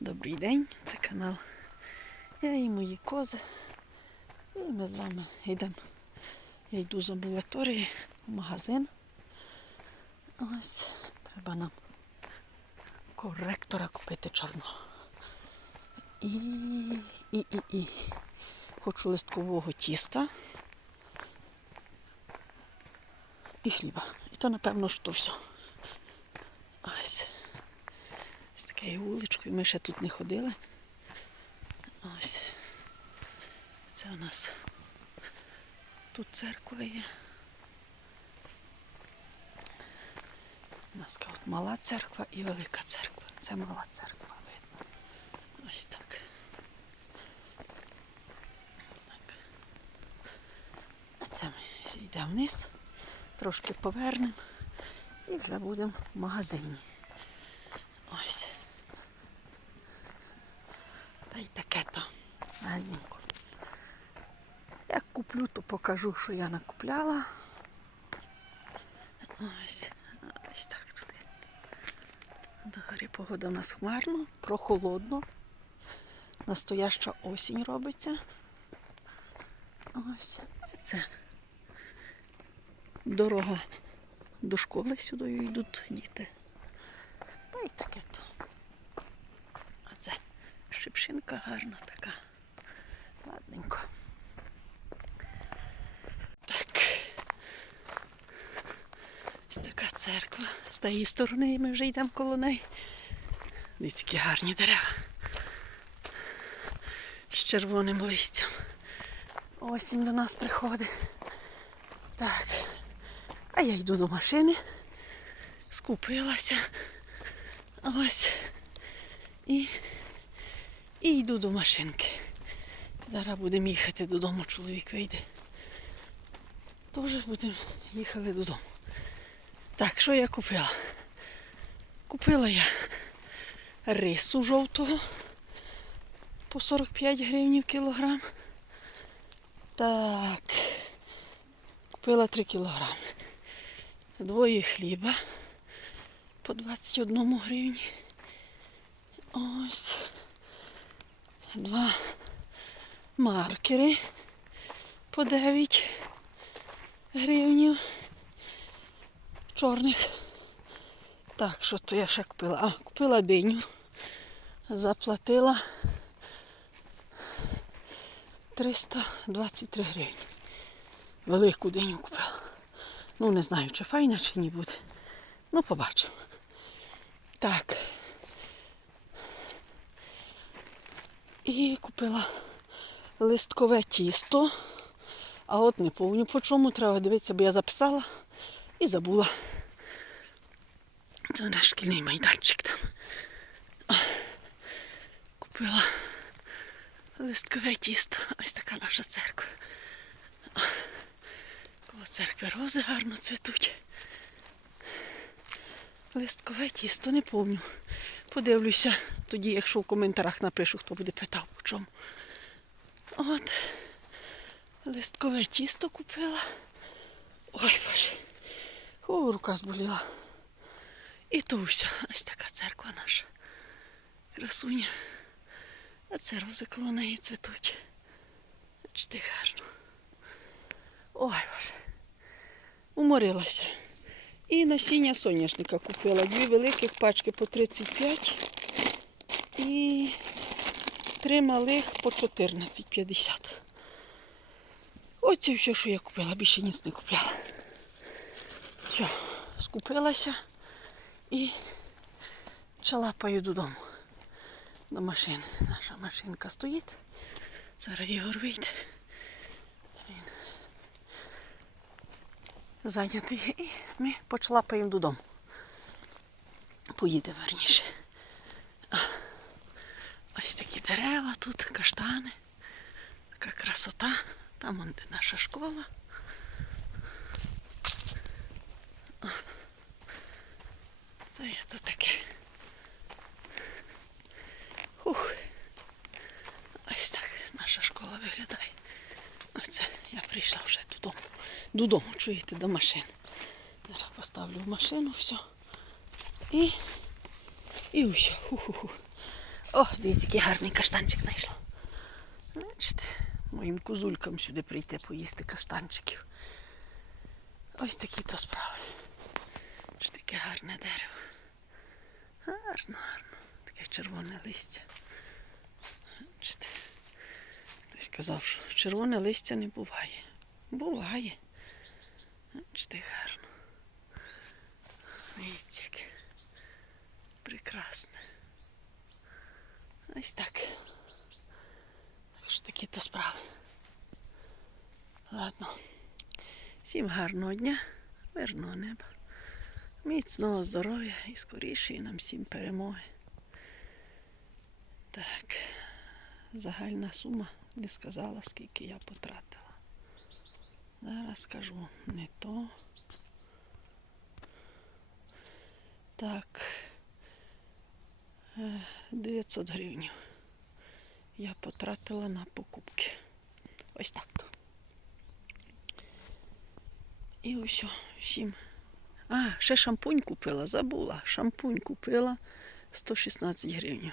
Добрий день, це канал. Я і мої кози. І ми з вами йдемо. Я йду з амбулаторії в магазин. Ось, треба нам коректора купити чорного. І, і, і, і. Хочу листкового тіста. І хліба. І то, напевно, що все. Ось. З такою вуличкою. Ми ще тут не ходили. Ось. Це у нас тут церква є. У нас от мала церква і велика церква. Це мала церква видно. Ось так. так. А це ми йдемо вниз, трошки повернемо і вже будемо в магазині. Ось. Та й таке то. Ладненько. Як куплю, то покажу, що я накупляла. Ось. Ось так туди. Догорі погода в нас хмарно, прохолодно. Настояща осінь робиться. Ось. Це дорога до школи сюди йдуть діти. Та й таке то. А це шипшинка гарна така. Ладненько. Так. Ось така церква. З тієї сторони ми вже йдемо коло неї. Дивіться, які гарні дерева. З червоним листям. Осінь до нас приходить. Так. А я йду до машини. Скупилася. Ось. І, і йду до машинки. Зараз будемо їхати додому, чоловік вийде. Теж будемо їхати додому. Так, що я купила? Купила я рису жовтого по 45 гривень кілограм. Так. Купила 3 кілограми. Двоє хліба по 21 гривні. Ось. Два маркери по 9 гривнів. Чорних. Так, що то я ще купила? А, купила диню. Заплатила 323 гривні. Велику диню купила. Ну, не знаю, чи файна, чи ні буде. Ну, побачимо. Так. І купила листкове тісто. А от не повню по чому треба дивитися, бо я записала і забула. Це наш шкільний майданчик там. О, Купила листкове тісто. Ось така наша церква. О, Коло церкви рози гарно цвітуть. Листкове тісто, не помню. Подивлюся тоді, якщо в коментарях напишу, хто буде питав по чому. От. Листкове тісто купила. Ой, боже. О, рука зболіла. І все. Ось така церква наша. Красуня. А це рози коло неї цвітуть. Бачите, гарно. Ой, боже. Уморилася. І насіння соняшника купила. Дві великих пачки по 35 і три малих по 14,50. Оце все, що я купила, більше ніц не купляла. Все, скупилася і чалапаю додому. До машини. Наша машинка стоїть. Зараз Ігор вийде. Він зайнятий. І ми почалапаємо додому. Поїде верніше. Ось такі дерева тут, каштани. Така красота. Там де наша школа. Та є то таке. Ух. Ось так наша школа виглядає. Оце я прийшла вже додому. Додому, чуєте, до машини. Зараз поставлю в машину все. І, і все. Ху-ху-ху. О, дивіться, який гарний каштанчик знайшла. Бачите, моїм козулькам сюди прийти поїсти каштанчиків. Ось такі то справи. Ж таке гарне дерево. Гарно, гарно. Таке червоне листя. Бачите. Хтось казав, що червоне листя не буває. Буває. Бачите, гарно. Дивіться, яке прекрасне. Ось так. Так що такі то справи. Ладно. Всім гарного дня, мирного неба, міцного здоров'я і скорішої нам всім перемоги. Так, загальна сума не сказала, скільки я потратила. Зараз скажу не то. Так. е, 900 гривень я потратила на покупки. Ось так. І ось всім. А, ще шампунь купила, забула. Шампунь купила 116 гривень.